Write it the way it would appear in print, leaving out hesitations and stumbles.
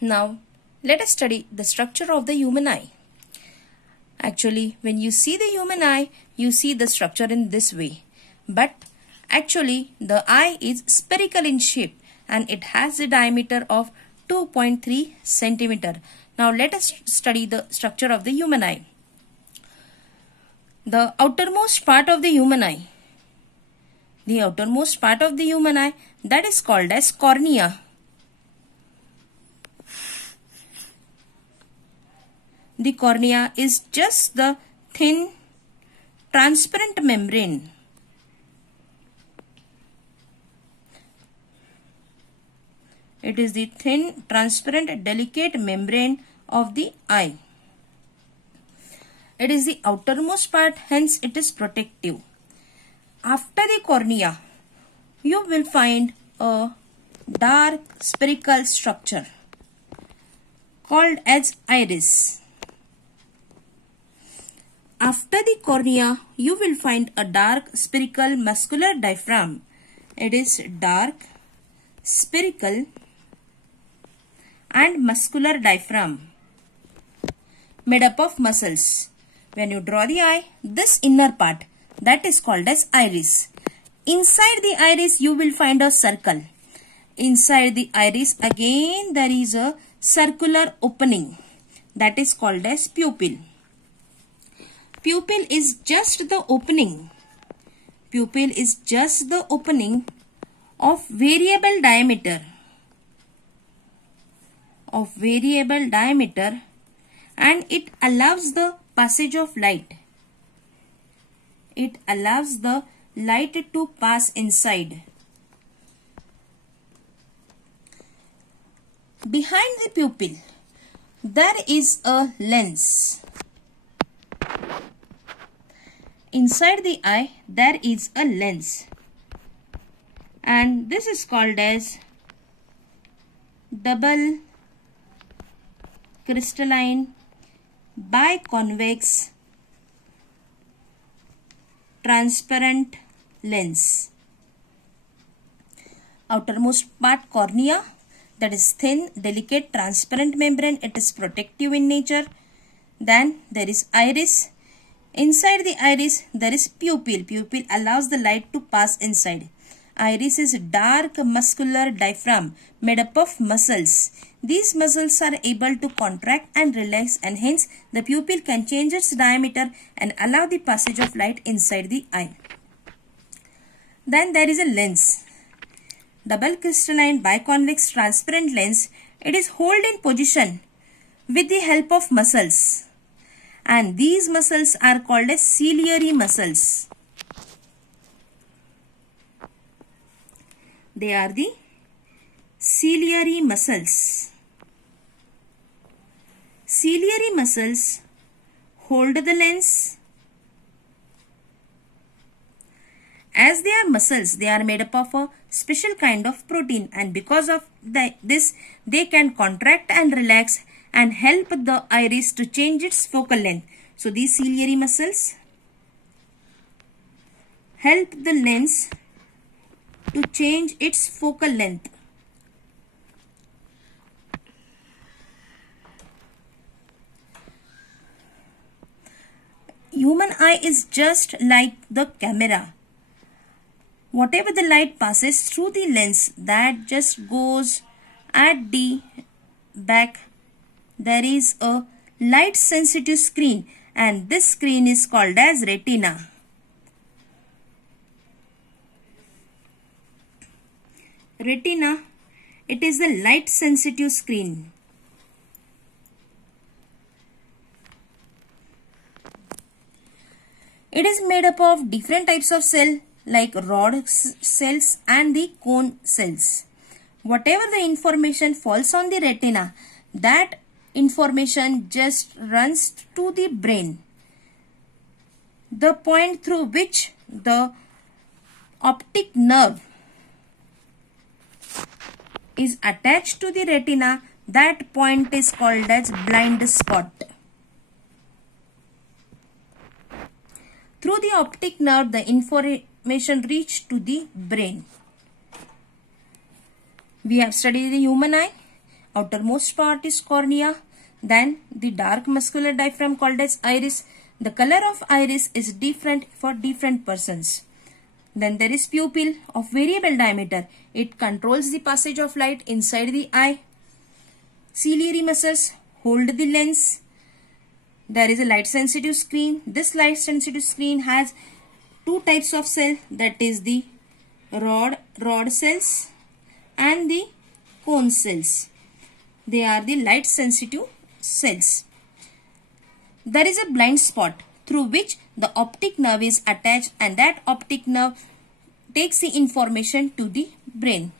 Now, let us study the structure of the human eye. Actually, when you see the human eye, you see the structure in this way. But actually, the eye is spherical in shape and it has a diameter of 2.3 centimeter. Now, let us study the structure of the human eye. The outermost part of the human eye. The outermost part of the human eye, that is called as cornea. The cornea is just the thin, transparent membrane. It is the thin, transparent, delicate membrane of the eye. It is the outermost part, hence it is protective. After the cornea, you will find a dark spherical structure called as iris. After the cornea, you will find a dark spherical muscular diaphragm. It is dark, spherical and muscular diaphragm made up of muscles. When you draw the eye, this inner part, that is called as iris. Inside the iris, you will find a circle. Inside the iris, again there is a circular opening, that is called as pupil. Pupil is just the opening. Pupil is just the opening of variable diameter. And it allows the passage of light. It allows the light to pass inside. Behind the pupil, there is a lens. Inside the eye, there is a lens. And this is called as double crystalline biconvex transparent lens. Outermost part cornea, that is thin, delicate, transparent membrane. It is protective in nature. Then there is iris. Inside the iris, there is pupil. Pupil allows the light to pass inside. Iris is dark muscular diaphragm made up of muscles. These muscles are able to contract and relax, and hence the pupil can change its diameter and allow the passage of light inside the eye. Then there is a lens. Double crystalline biconvex transparent lens. It is held in position with the help of muscles. And these muscles are called as ciliary muscles. They are the ciliary muscles. Ciliary muscles hold the lens. As they are muscles, they are made up of a special kind of protein, and because of this, they can contract and relax and help the iris to change its focal length. So these ciliary muscles help the lens to change its focal length. Human eye is just like the camera. Whatever the light passes through the lens, that just goes at the back. There is a light sensitive screen, and this screen is called as retina. Retina, it is the light sensitive screen. It is made up of different types of cells like rod cells and the cone cells. Whatever the information falls on the retina, that information just runs to the brain. The point through which the optic nerve is attached to the retina, that point is called as blind spot. Through the optic nerve, the information reached to the brain. We have studied the human eye. outermost part is cornea. Then the dark muscular diaphragm called as iris. The color of iris is different for different persons. Then there is pupil of variable diameter. It controls the passage of light inside the eye. Ciliary muscles hold the lens. There is a light sensitive screen. This light sensitive screen has two types of cell, that is the rod cells and the cone cells. They are the light sensitive cells. There is a blind spot through which the optic nerve is attached, and that optic nerve takes the information to the brain.